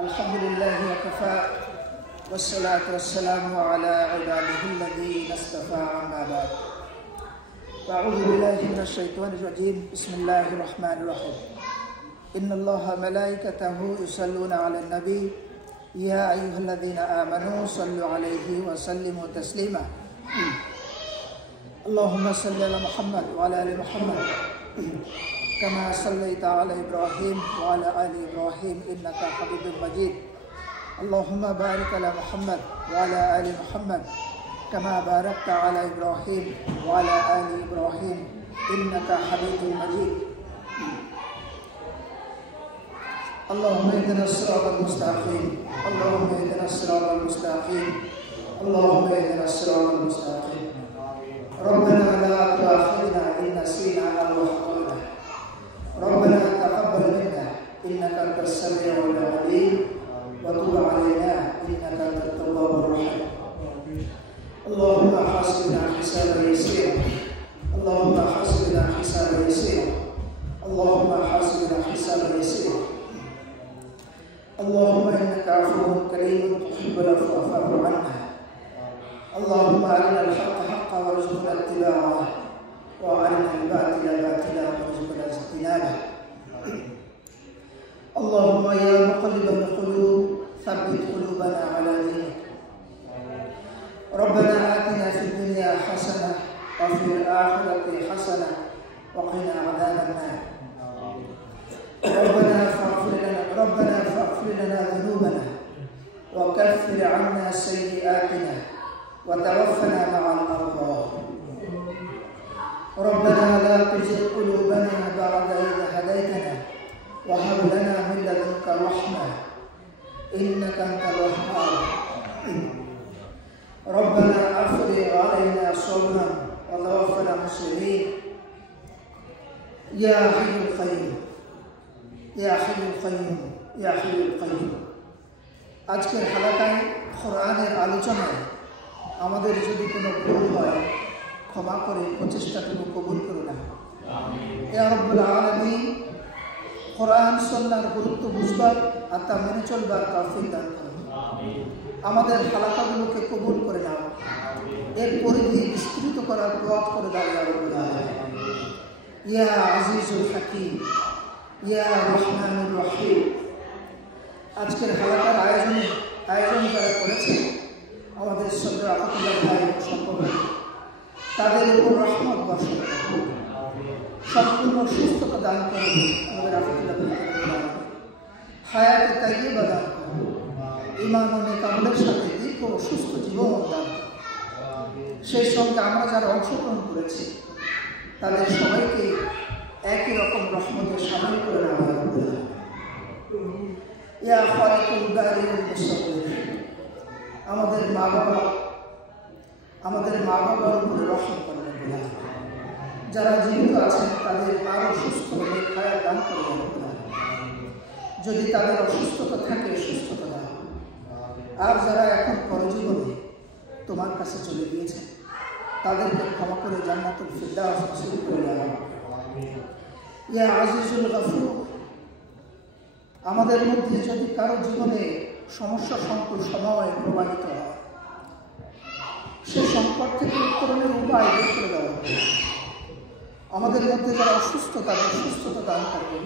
الحمدلله وكفى والصلاة والسلام على عباده الذين اصطفى أما بعد أعوذ بالله من الشيطان الرجيم بسم الله الرحمن الرحيم إن الله ملائكته يصلون على النبي يا أيها الذين آمنوا صلوا عليه وسلموا تسليما اللهم صل على محمد وعلى آل محمد كما صليت على إبراهيم وعلى آل إبراهيم إنك حميد مجيد اللهم بارك على محمد وعلى آل محمد كما باركت على إبراهيم وعلى آل إبراهيم إنك حميد مجيد اللهم اهدنا الصراط المستقيم اللهم اهدنا الصراط المستقيم اللهم اهدنا الصراط المستقيم ربنا لا تؤاخذنا إن نسينا أو أخطأنا ربنا تقبل منا إنك أنت السميع العليم وتب علينا إنك أنت التواب الرحيم اللهم حاسبنا حسابا يسيرا اللهم حاسبنا حسابا يسيرا اللهم حاسبنا حسابا يسيرا اللهم إنك عفو كريم تحب العفو فاعف عنا اللهم أرنا الحق حقا وارزقنا اتباعه وأرنا الباطل باطلا وارزقنا اجتنابه اللهم يا مقلب القلوب ثبت قلوبنا على دينك ربنا آتنا في الدنيا حسنة وفي الآخرة حسنة وقنا عذاب النار ربنا فاغفر لنا ذنوبنا وكفر عنا سيئاتنا وتوفنا مع الأبرار ربنا لا تزغ قلوبنا بعد إذ هديتنا وهب لنا من لدنك رحمة إنك أنت الوهاب ربنا أفرغ علينا صبرا وتوفنا مسلمين يا حي القيوم يا حي القيوم يا حي القيوم আজকের হালাকায় কোরআনের আলোচনায় আমাদের যদি কোনো ভুল হয় ক্ষমা করে প্রচেষ্টাটুকু কবুল করুন ইয়া রাব্বুল আলামিন কোরআন সুন্নাহর গুরুত্ব বুঝবার আর তা মেনে চলবার তৌফিক দান করুন আমাদের হালাকাগুলোকে কবুল করে নাও এর পরিধি বিস্তৃত করার পথ করে দাও ইয়া রাব্বুল আলামিন ইয়া আজিজুল হাকীম ইয়া রহমানুর রহিম আজকের হালাকার আয়োজন যারা করেছে আমাদের শ্রদ্ধা আফাতুল্লাহ ভাই সম্পর্কে তাদের উপর রহমত বর্ষণ করুন সম্পূর্ণ সুস্থতা দান করুন আমাদের আফাতুল্লাহ ভাই হায়াতে তাইয়্যিবা দান করুন ঈমান ও নেক আমলের সাথে দীর্ঘ ও সুস্থ জীবন দান সেই সঙ্গে আমরা যারা অংশগ্রহণ করেছি তাদের সবাইকে একই রকম রহমতের সামিল করে নেওয়া হবে ইয়া খালিকুল বারিউল মুসাব্বির আমাদের মা বাবার উপরে রহমত করবেন যারা জীবিত আছেন তাদের আরো সুস্থ হায়াত দান করবেন যদি তাদের অসুস্থতা থাকে সুস্থতা দাও আর যারা এখন পরজীবনে তোমার কাছে চলে গিয়েছে তাদেরকে ক্ষমা করে জান্নাতুল ফিরদাউস নসিব করে দাও ইয়া আজিজুল গফুর আমাদের মধ্যে যদি কারো জীবনে সমস্যা সংকট সময় প্রবাহিত হয় সে সংকট থেকে উত্তরণের উপায় বের করে দেওয়া আমাদের মধ্যে যারা অসুস্থ তাদের সুস্থতা দান করবে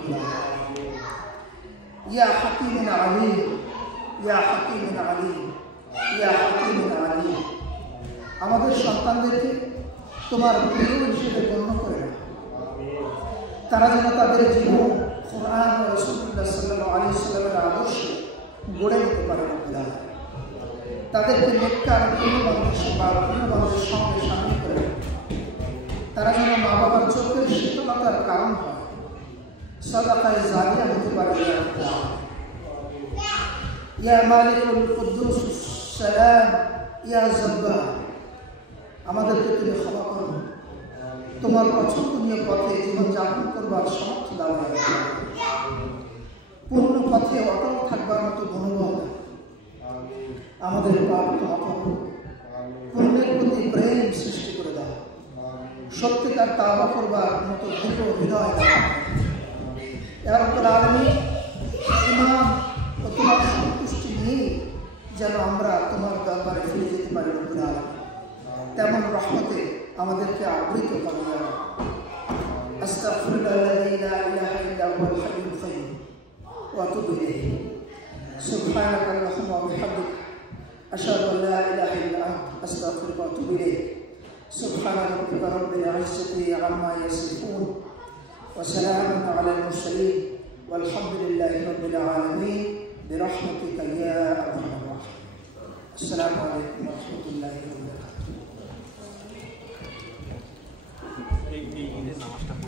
ইয়া হাকিমুন আলীম ইয়া হাকিমুন আলীম ইয়া হাকিমুন আলীম আমাদের সন্তানদেরকে তোমার প্রিয় হিসেবে গণ্য করে তারা যেন তাদের জীবন কোরআন ও রাসূলুল্লাহ সাল্লাল্লাহু আলাইহি ওয়াসাল্লামের আদর্শে গড়ে নিতে পারে তাদেরকে নেককার পূর্ণবন্ধের সঙ্গে সামিল করে তারা যেন মা বাবার চোখের শীতলতার কারণ হয় সাদাকায়ে জারিয়া হতে পারে ইয়া মালিকুল কুদ্দুস সালাম ইয়া জব্বার আমাদেরকে তুমি ক্ষমা করো তোমার পছন্দনীয় পথে জীবনযাপন করবার সামর্থ্য দাও পূর্ণ পথে অটল থাকবার মতো মনোবল আমাদের পাপ ক্ষমা করো পূর্ণের প্রতি প্রেম সৃষ্টি করে দাও সত্যিকার তাওবা করবার মতো দৃঢ় হৃদয় দাও ইয়া রাব্বুল আলামিন ইমান ও তোমার পারে রব্বুল আলামিন। তেমন রহমতে আমাদেরকে আবৃত করে। আস্তাগফিরুল্লাহি লা ইলাহা ইল্লা হুয়াল হাইয়ুল কাইয়্যুম ওয়া আতুবু ইলাইহি। সুবহানাকা আল্লাহুম্মা ওয়া বিহামদিকা আশহাদু আল লা ইলাহা ইল্লা আনতা আস্তাগফিরুকা ওয়া আতুবু ইলাইক। সুবহানা রাব্বিকা রাব্বিল ইজ্জাতি আম্মা ইয়াসিফুন ওয়া সালামুন আলাল মুরসালিন ওয়ালহামদুলিল্লাহি রাব্বিল আলামিন বিরহমাতিকা ইয়া আরহামার রাহিমিন। আসসালামু আলাইকুম ওয়া রাহমাতুল্লাহি ওয়া বারাকাতুহু।